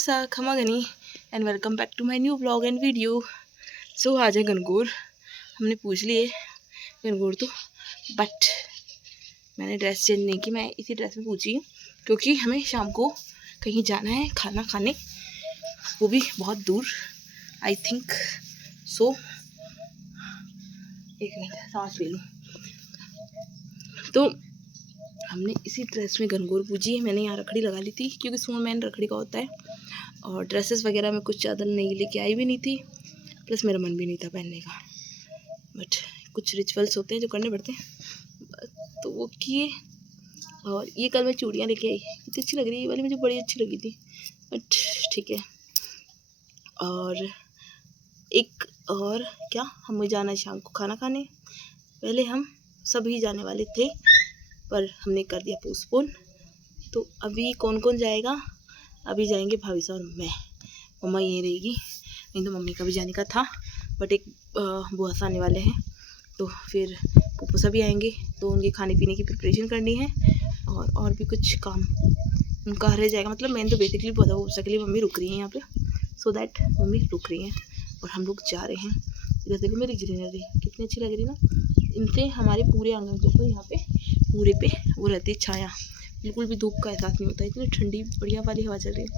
Pusa Khamagani and welcome back to my new blog and video. So आज है गनगौर, हमने पूछ लिए गनगौर तो, बट मैंने ड्रेस चेंज नहीं की, मैं इसी ड्रेस में पूछी क्योंकि हमें शाम को कहीं जाना है खाना खाने, वो भी बहुत दूर आई थिंक। सो एक मिनट सांस ले लूँ। तो हमने इसी ड्रेस में गनगौर पूजी है। मैंने यहाँ रखड़ी लगा ली थी क्योंकि स्नोमैन रखड़ी का होता है, और ड्रेसेस वगैरह में कुछ ज़्यादा नहीं लेके आई भी नहीं थी, प्लस मेरा मन भी नहीं था पहनने का, बट कुछ रिचुअल्स होते हैं जो करने पड़ते हैं तो वो किए। और ये कल मैं चूड़ियाँ लेके आई, कितनी अच्छी लग रही है, ये वाली मुझे बड़ी अच्छी लगी थी, बट ठीक है। और एक और क्या, हमें जाना है शाम को खाना खाने। पहले हम सभी जाने वाले थे पर हमने कर दिया पोस्टपोन। तो अभी कौन कौन जाएगा? अभी जाएंगे भाभी साहब और मैं, मम्मा यहीं रहेगी, नहीं तो मम्मी का भी जाने का था, बट एक बुआ सा आने वाले हैं तो फिर पप्पू सा भी आएंगे, तो उनके खाने पीने की प्रिपरेशन करनी है और भी कुछ काम उनका रह जाएगा। मतलब मैंने तो बेसिकली पता वो के लिए मम्मी रुक रही है यहाँ पे, सो दैट मम्मी रुक रही हैं और हम लोग जा रहे हैं। इधर देखो मेरी ग्रीनरी कितनी अच्छी लग रही है ना, इनसे हमारे पूरे आंगन के ऊपर यहाँ पे पूरे पे वो रहती है छाया, बिल्कुल भी धूप का एहसास नहीं होता, इतनी ठंडी बढ़िया वाली हवा चल रही है।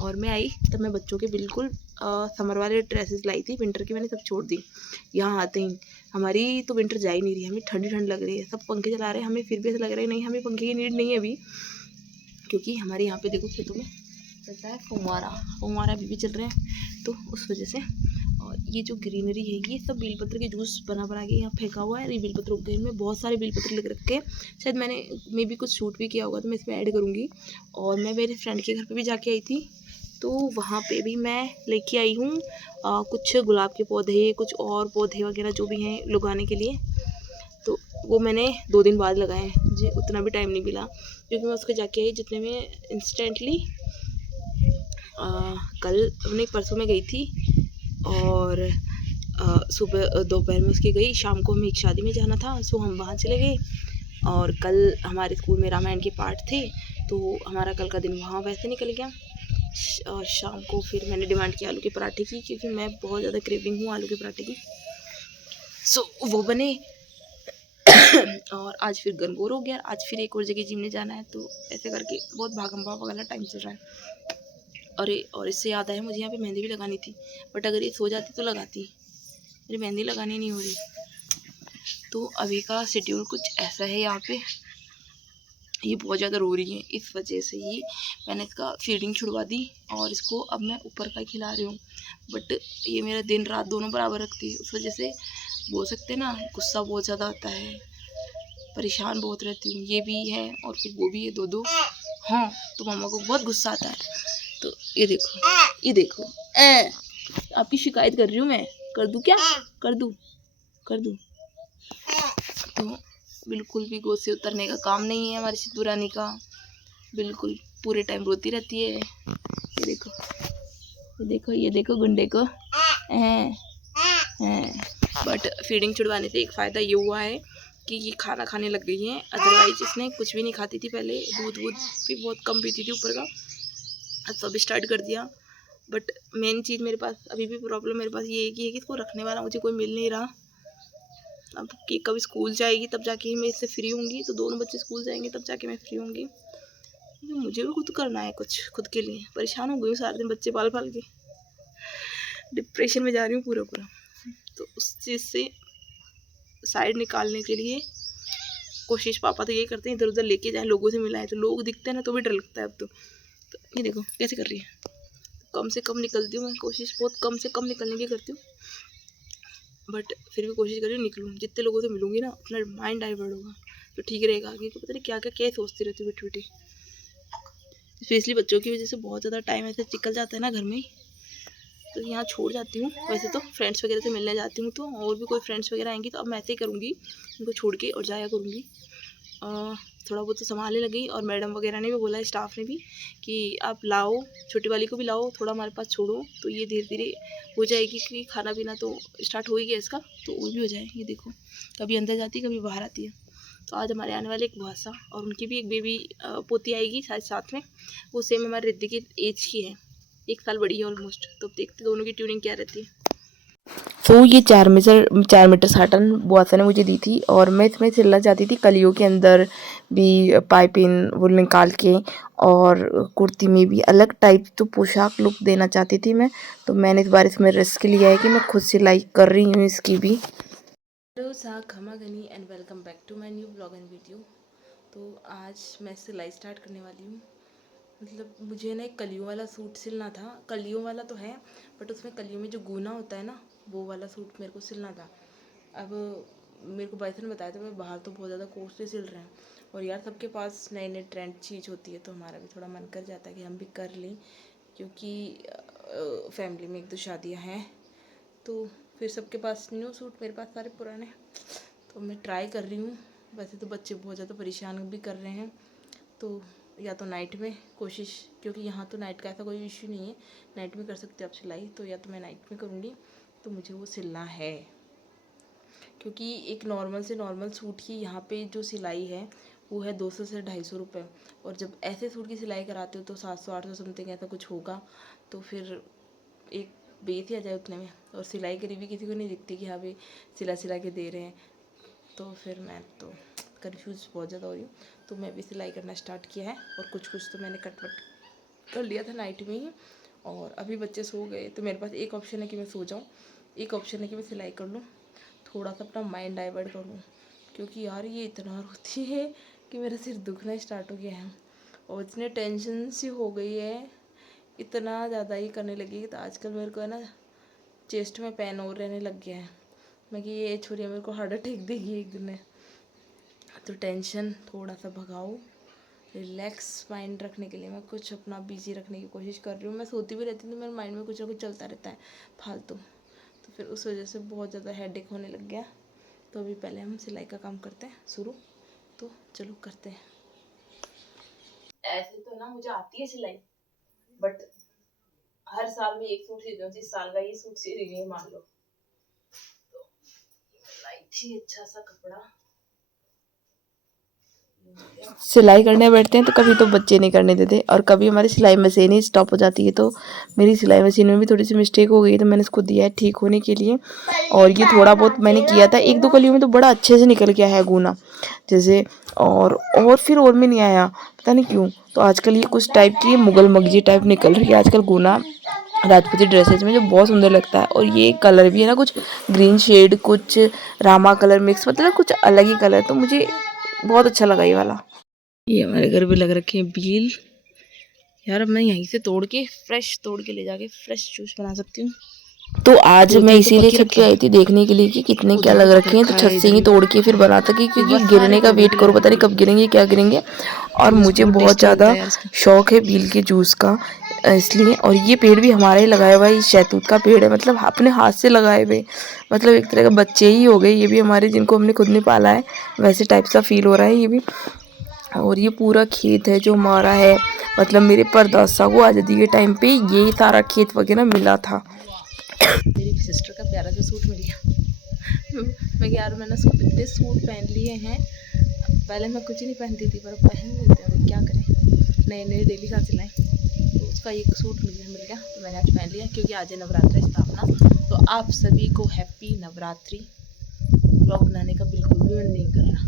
और मैं आई तब मैं बच्चों के बिल्कुल समर वाले ड्रेसेस लाई थी, विंटर की मैंने सब छोड़ दी। यहाँ आते ही हमारी तो विंटर जा ही नहीं रही, हमें ठंडी ठंड लग रही है, सब पंखे चला रहे हैं, हमें फिर भी ऐसा लग रहा है नहीं हमें पंखे की नीड नहीं है अभी, क्योंकि हमारे यहाँ पे देखो खेतों में चलता है फुहारा अभी भी चल रहे हैं, तो उस वजह से। और ये जो ग्रीनरी है ये सब बेलपत्र के जूस बना के यहाँ फेंका हुआ है। ये बेलपत्र उग गए, इनमें बहुत सारे बेलपत्र लग रखे हैं, शायद मैंने भी कुछ शूट भी किया होगा तो मैं इसमें ऐड करूँगी। और मैं मेरे फ्रेंड के घर पे भी जाके आई थी, तो वहाँ पे भी मैं लेके आई हूँ कुछ गुलाब के पौधे, कुछ और पौधे वगैरह जो भी हैं लगाने के लिए। तो वो मैंने 2 दिन बाद लगाए हैं, मुझे उतना भी टाइम नहीं मिला क्योंकि मैं उसको जाके आई जितने में इंस्टेंटली कल अपने परसों में गई थी, और सुबह दोपहर में उसके गई, शाम को हमें एक शादी में जाना था, सो हम वहाँ चले गए। और कल हमारे स्कूल में रामायण के पाठ थे, तो हमारा कल का दिन वहाँ वैसे निकल गया। और शाम को फिर मैंने डिमांड की आलू के पराठे की, क्योंकि मैं बहुत ज़्यादा क्रेविंग हूँ आलू के पराठे की, सो वो बने। और आज फिर गनगौर हो गया, आज फिर एक और जगह जिमने जाना है, तो ऐसे करके बहुत भागम भाग वाला टाइम चल रहा है। अरे और इससे याद आया, मुझे यहाँ पे मेहंदी भी लगानी थी, बट अगर ये सो जाती तो लगाती, मेरी मेहंदी लगानी नहीं हो रही। तो अभी का शेड्यूल कुछ ऐसा है यहाँ पे, ये बहुत ज़्यादा रो रही है, इस वजह से ही मैंने इसका फीडिंग छुड़वा दी और इसको अब मैं ऊपर का खिला रही हूँ। बट ये मेरा दिन रात दोनों बराबर रखती है, उस वजह से बोल सकते ना गुस्सा बहुत ज़्यादा आता है, परेशान बहुत रहती हूँ। ये भी है और फिर वो भी है, दो हाँ, तो मम्मा को बहुत गुस्सा आता है। तो ये देखो आपकी शिकायत कर रही हूँ मैं, कर दूँ क्या, कर दूँ तो बिल्कुल भी गोद से उतरने का काम नहीं है हमारी सिद्धू रानी का, बिल्कुल पूरे टाइम रोती रहती है। ये देखो गुंडे को बट फीडिंग छुड़वाने से एक फ़ायदा ये हुआ है कि ये खाना खाने लग गई है, अदरवाइज इसने कुछ भी नहीं खाती थी पहले, दूध भी बहुत कम पीती थी ऊपर का, अब सब स्टार्ट कर दिया। बट मेन चीज़ मेरे पास अभी भी प्रॉब्लम मेरे पास ये है कि इसको रखने वाला मुझे कोई मिल नहीं रहा। अब कि कभी स्कूल जाएगी तब जाके ही मैं इससे फ्री होंगी, तो दोनों बच्चे स्कूल जाएंगे तब जाके मैं फ्री होंगी, मुझे भी खुद करना है कुछ खुद के लिए। परेशान हो गई हूँ सारे दिन बच्चे पाल के, डिप्रेशन में जा रही हूँ पूरा। तो उस चीज़ से साइड निकालने के लिए कोशिश पापा तो ये करते हैं इधर उधर लेके जाए, लोगों से मिलाएं, तो लोग दिखते हैं ना तो भी डर लगता है अब तो ये देखो कैसे कर रही है। कम से कम निकलती हूँ मैं, कोशिश बहुत कम से कम निकलने की करती हूँ, बट फिर भी कोशिश कर रही हूँ निकलूँ। जितने लोगों से मिलूंगी ना अपना माइंड डाइवर्ट होगा तो ठीक रहेगा, आगे को पता नहीं क्या सोचती रहती हूँ बैठी, स्पेशली बच्चों की वजह से बहुत ज़्यादा टाइम ऐसे निकल जाता है ना घर में ही, तो यहाँ छोड़ जाती हूँ। वैसे तो फ्रेंड्स वगैरह से मिलने जाती हूँ, तो और भी कोई फ्रेंड्स वगैरह आएंगी तो अब मैं ऐसे ही करूँगी, उनको छोड़ के और जाया करूँगी। थोड़ा बहुत तो संभालने लगी, और मैडम वगैरह ने भी बोला, स्टाफ ने भी, कि आप लाओ छोटी वाली को भी लाओ, थोड़ा हमारे पास छोड़ो, तो ये धीरे धीरे हो जाएगी, क्योंकि खाना पीना तो स्टार्ट हो ही गया इसका, तो वो भी हो जाए। ये देखो कभी अंदर जाती है कभी बाहर आती है। तो आज हमारे आने वाले एक भाषा और उनकी भी एक बेबी पोती आएगी साथ में, वो सेम हमारे रिद्धि की एज की है, 1 साल बड़ी है ऑलमोस्ट। तो अब देखते दोनों की ट्यूनिंग क्या रहती है। तो ये 4 मीटर साटन बुआसा ने मुझे दी थी और मैं इसमें सिलना चाहती थी कलियों के अंदर भी पाइपिंग वो निकाल के, और कुर्ती में भी अलग टाइप तो पोशाक लुक देना चाहती थी मैं। तो मैंने इस बार इसमें रिस्क लिया है कि मैं खुद सिलाई कर रही हूँ इसकी भी। हेलो सा खमा गनी and welcome back to my new blog and video. तो आज मैं सिलाई स्टार्ट करने वाली हूँ। मतलब मुझे ना एक कलियों वाला सूट सिलना था। कलियों वाला तो है बट उसमें कलियों में जो गूना होता है ना, वो वाला सूट मेरे को सिलना था। अब मेरे को भाई ने बताया था मैं बाहर तो बहुत ज़्यादा कॉस्टली सिल रहे हैं, और यार सबके पास नए नए ट्रेंड चीज़ होती है, तो हमारा भी थोड़ा मन कर जाता है कि हम भी कर लें, क्योंकि फैमिली में 1-2 शादियाँ हैं, तो फिर सबके पास न्यू सूट, मेरे पास सारे पुराने। तो मैं ट्राई कर रही हूँ। वैसे तो बच्चे बहुत ज़्यादा परेशान भी कर रहे हैं, तो या तो नाइट में कोशिश, क्योंकि यहाँ तो नाइट का ऐसा कोई इशू नहीं है, नाइट में कर सकते हो आप सिलाई, तो या तो मैं नाइट में करूँगी। तो मुझे वो सिलना है, क्योंकि एक नॉर्मल से नॉर्मल सूट की यहाँ पे जो सिलाई है वो है 200 से 250 रुपये, और जब ऐसे सूट की सिलाई कराते हो तो 700-800 समथिंग ऐसा कुछ होगा। तो फिर एक बेच ही आ जाए उतने में, और सिलाई करी भी किसी को नहीं दिखती कि हाँ भाई सिला के दे रहे हैं। तो फिर मैं तो कन्फ्यूज़ बहुत ज़्यादा हो रही हूँ। तो मैं भी सिलाई करना स्टार्ट किया है, और कुछ तो मैंने कट वट कर लिया था नाइट में ही। और अभी बच्चे सो गए, तो मेरे पास एक ऑप्शन है कि मैं सो जाऊँ, एक ऑप्शन है कि मैं सिलाई कर लूँ, थोड़ा सा अपना माइंड डाइवर्ट करूँ। क्योंकि यार ये इतना रोती है कि मेरा सिर दुखना स्टार्ट हो गया है, और इतने टेंशन सी हो गई है, इतना ज़्यादा ही करने लगी। तो आजकल मेरे को है ना चेस्ट में पेन और रहने लग गया है। मैं कि ये छोरिया मेरे को हार्ट अटैक देगी एक दिन में। तो टेंशन थोड़ा सा भगाओ, रिलैक्स माइंड रखने के लिए मैं कुछ अपना बिजी रखने की कोशिश कर रही हूँ। मैं सोती भी रहती हूँ तो मेरे माइंड में कुछ ना कुछ चलता रहता है फालतू, तो फिर उस वजह से बहुत ज़्यादा हेडेक होने लग गया। तो अभी पहले हम सिलाई का काम करते हैं शुरू, तो चलो करते हैं। ऐसे तो ना मुझे आती है सिलाई, बट हर साल में एक सूट सीती हूँ। इस साल का ये सूट सी रही है मान लो, तो लाई थी अच्छा सा कपड़ा। सिलाई करने बैठते हैं तो कभी तो बच्चे नहीं करने देते, और कभी हमारी सिलाई मशीन ही स्टॉप हो जाती है। तो मेरी सिलाई मशीन में भी थोड़ी सी मिस्टेक हो गई, तो मैंने इसको दिया है ठीक होने के लिए। और ये थोड़ा बहुत मैंने किया था, 1-2 कलियों में तो बड़ा अच्छे से निकल गया है गूना जैसे, और फिर और में नहीं आया, पता नहीं क्यों। तो आजकल ये कुछ टाइप की मुगल मगजी टाइप निकल रही है आजकल गूना राजपूती ड्रेसेज में, जो बहुत सुंदर लगता है। और ये कलर भी है ना कुछ ग्रीन शेड, कुछ रामा कलर मिक्स, मतलब कुछ अलग ही कलर, तो मुझे बहुत अच्छा लगा ये वाला। ये हमारे घर पे लग रखे हैं बील। यार अब मैं यहीं से तोड़ के फ्रेश तोड़ के ले जाके फ्रेश जूस बना सकती हूँ। तो आज मैं इसीलिए छत पे आई थी देखने के लिए कि कितने क्या लग रखे हैं, तो छत से ही तोड़ के फिर बनाता कि, क्योंकि गिरने का वेट करो, पता नहीं कब गिरेंगे क्या गिरेंगे। और मुझे बहुत ज़्यादा शौक है बील के जूस का, इसलिए। और ये पेड़ भी हमारा ही लगाया हुआ है, ये शहतूत का पेड़ है, मतलब अपने हाथ से लगाए हुए, मतलब एक तरह का बच्चे ही हो गए ये भी हमारे, जिनको हमने खुद ने पाला है, वैसे टाइप सा फील हो रहा है ये भी। और ये पूरा खेत है जो हमारा है, मतलब मेरे परदादा को आज़ादी के टाइम पे ये सारा खेत वगैरह मिला था। मेरी सिस्टर का प्यारा सा सूट मिल गया। मैं यार मैंने इतने सूट पहन लिए हैं, पहले मैं कुछ नहीं पहनती थी, पर पहन लेते हैं, क्या करें, नए नए डेली का सिलाएं। तो उसका एक सूट मिल गया, तो मैंने आज पहन लिया, क्योंकि आज है नवरात्रि स्थापना। तो आप सभी को हैप्पी नवरात्रि। ब्लॉग बनाने का बिल्कुल भी मन नहीं कर रहा,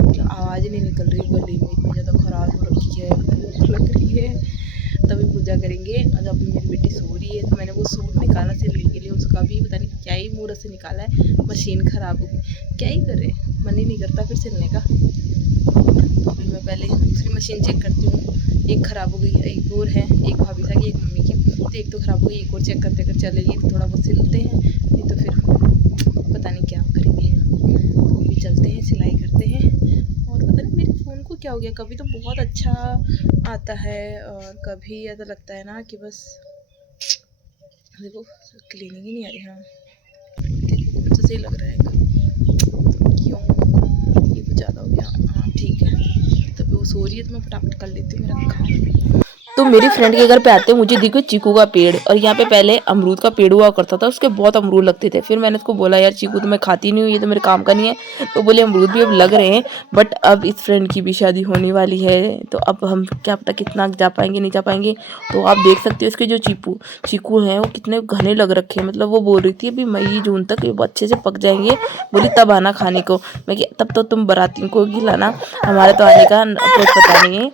मतलब आवाज़ नहीं निकल रही, गले में इतनी ज़्यादा ख़राब हो रखी है, भूख लग रही है। तभी पूजा करेंगे। और अभी मेरी बेटी सो रही है, तो मैंने वो सूट निकाला सिलने के लिए, उसका भी पता नहीं क्या ही मूड से निकाला है, मशीन ख़राब हो गई, क्या ही करे, मन ही नहीं करता फिर सिलने का। तो अभी मैं पहले दूसरी मशीन चेक करती हूँ, एक ख़राब हो गई, एक और है, एक भाभी था कि एक मम्मी की, तो एक तो ख़राब हो गई, एक और चेक करते कर चलेगी, तो थोड़ा बहुत सिलते हैं, नहीं तो फिर पता नहीं क्या करेंगे। तो अभी चलते हैं, सिलाई करते हैं। और पता नहीं मेरे फ़ोन को क्या हो गया, कभी तो बहुत अच्छा आता है, और कभी ऐसा लगता है ना कि बस देखो क्लीनिंग ही नहीं आ रही। हाँ देखो कौन सा सही लग रहा है, क्यों ये कुछ ज़्यादा हो गया। हाँ ठीक है, तभी वो सो रही है, तो मैं फटाफट कर लेती हूँ मेरा काम। तो मेरी फ्रेंड के घर पे आते मुझे दिखो चीकू का पेड़, और यहाँ पे पहले अमरूद का पेड़ हुआ करता था, उसके बहुत अमरूद लगते थे। फिर मैंने उसको बोला यार चीकू तो मैं खाती नहीं हूँ, ये तो मेरे काम का नहीं है। तो बोले अमरूद भी अब लग रहे हैं, बट अब इस फ्रेंड की भी शादी होने वाली है, तो अब हम क्या पता कितना जा पाएंगे नहीं जा पाएंगे। तो आप देख सकते हो इसके जो चीकू हैं वो कितने घने लग रखे हैं। मतलब वो बोल रही थी अभी मई जून तक ये अच्छे से पक जाएंगे, बोली तब आना खाने को। मैं तब तो तुम बारातियों को खिलाना, हमारा तो आने का अप्रोच पता नहीं है,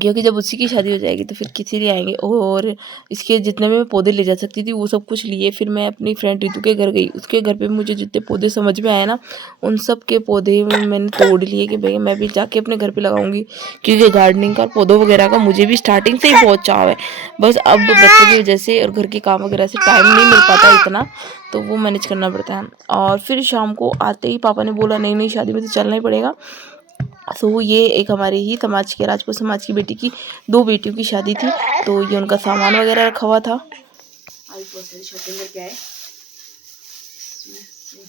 क्योंकि जब उसी की शादी हो जाएगी तो फिर किसी लिए आएंगे। और इसके जितने भी मैं पौधे ले जा सकती थी वो सब कुछ लिए। फिर मैं अपनी फ्रेंड रितु के घर गई, उसके घर पे मुझे जितने पौधे समझ में आए ना उन सब के पौधे मैंने तोड़ लिए कि भाई मैं भी जाके अपने घर पे लगाऊंगी, क्योंकि गार्डनिंग का पौधों वगैरह का मुझे भी स्टार्टिंग से ही बहुत चाव है। बस अब बच्चों की वजह से और घर के काम वगैरह से टाइम नहीं मिल पाता इतना, तो वो मैनेज करना पड़ता है। और फिर शाम को आते ही पापा ने बोला नहीं नहीं शादी में तो चलना ही पड़ेगा। तो ये एक हमारे ही समाज के राजपूत समाज की बेटी की 2 बेटियों की शादी थी, तो ये उनका सामान वगैरह रखा हुआ था। आज बहुत सारी शॉपिंग करके आए।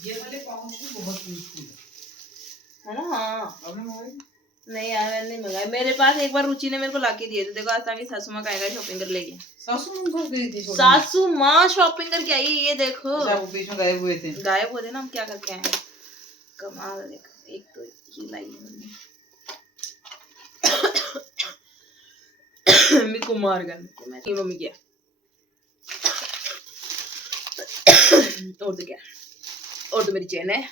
ये वाले पाउच भी बहुत यूजफुल है ना। हाँ नहीं यार मैंने नहीं मंगाया, मेरे पास एक बार रुचि ने मेरे को लाके दिए थे। देखो आज तक सासू माँ कहेगा शॉपिंग कर लेगी। सासू माँ शॉपिंग करके आई, ये देखो। वो बीच में गायब हुए थे ना, हम क्या करके आए। कमाल देखो, एक तो ये लाई है मम्मी मेरे को मार गया मैं मम्मी क्या और तो क्या, और तो मेरी चेन है,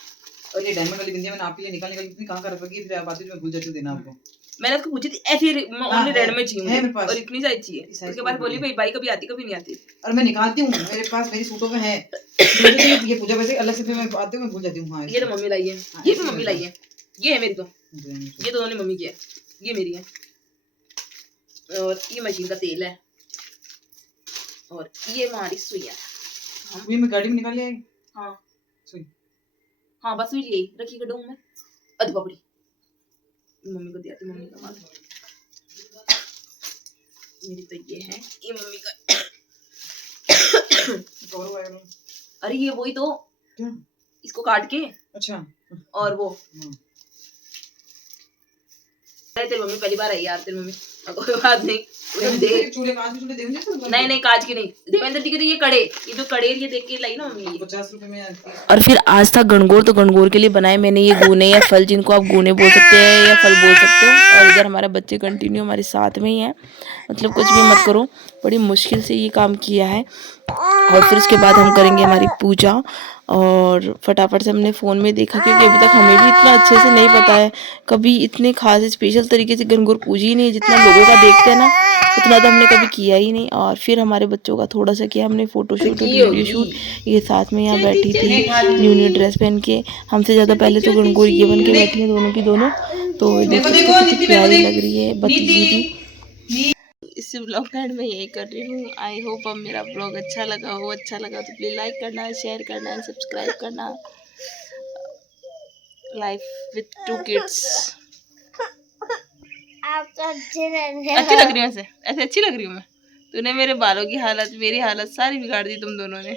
और ये डायमंड वाली बिंदिया मैंने आपके लिए निकाल कितनी कहां कर रखी है, फिर बातें जो मैं भूल जाती हूं देना आपको। मैंने उसको पूछी थी ऐसी ओनली रेड में चाहिए मुझे, और इतनी साइज चाहिए। उसके बाद बोली भाई बाई कभी आती कभी नहीं आती, और मैं निकालती हूं मेरे पास मेरी सूटों में है। ये पूजा वैसे अलग से फिर मैं आती हूं मैं भूल जाती हूं। हां ये तो मम्मी लाई है, ये भी मम्मी लाई है, ये है मेरी, तो ये दोनों ने मम्मी की है, ये मेरी है। और ये मशीन का तेल है, और ये हमारी सुई है। हम मैं गाड़ी में निकाल ले आई। हाँ सुई, हाँ बस सुई ले रखी कड़ों में अध बबड़ी मम्मी को दिया थी, मम्मी का माल मेरी तो ये है, ये मम्मी का। अरे ये वही तो क्या? इसको काट के अच्छा, और वो तेरी मम्मी पहली बार आई यार, तेरी मम्मी कोई बात नहीं चूल्हे कांच के चूल्हे देवेंद्र नहीं कांच के नहीं देवेंद्र जी के, तो ये कड़े, ये जो कड़े ये देख के लाई ना मम्मी 50 रुपए में। और फिर आज था गणगौर, तो गणगौर के लिए बनाए मैंने ये गूने या फल, जिनको आप गूने बोल सकते हैं या फल बोल सकते हो। और इधर हमारे बच्चे कंटिन्यू हमारे साथ में ही है, मतलब कुछ भी मत करो, बड़ी मुश्किल से ये काम किया है। और फिर उसके बाद हम करेंगे हमारी पूजा, और फटाफट से हमने फ़ोन में देखा, क्योंकि अभी तक हमें भी इतना अच्छे से नहीं पता है, कभी इतने खास स्पेशल तरीके से गणगौर पूजी ही नहीं, जितना लोगों का देखते हैं ना उतना तो हमने कभी किया ही नहीं। और फिर हमारे बच्चों का थोड़ा सा किया हमने फ़ोटोशूट और वीडियो शूट, ये साथ में यहाँ बैठी थी न्यू ड्रेस पहन के, हमसे ज़्यादा पहले तो गणगौर ये बन के बैठी हैं दोनों की दोनों, तो कितनी प्यारी लग रही है भतीजी भी। इस ब्लॉग का एंड मैं यही कर रही हूँ। आई होप अब मेरा ब्लॉग अच्छा लगा हो, अच्छा लगा तो प्लीज़ लाइक करना, शेयर करना एंड सब्सक्राइब करना। लाइफ विथ 2 किड्स अच्छी लग रही हूँ, ऐसे अच्छी लग रही हूँ मैं। तूने मेरे बालों की हालत, मेरी हालत सारी बिगाड़ दी तुम दोनों ने।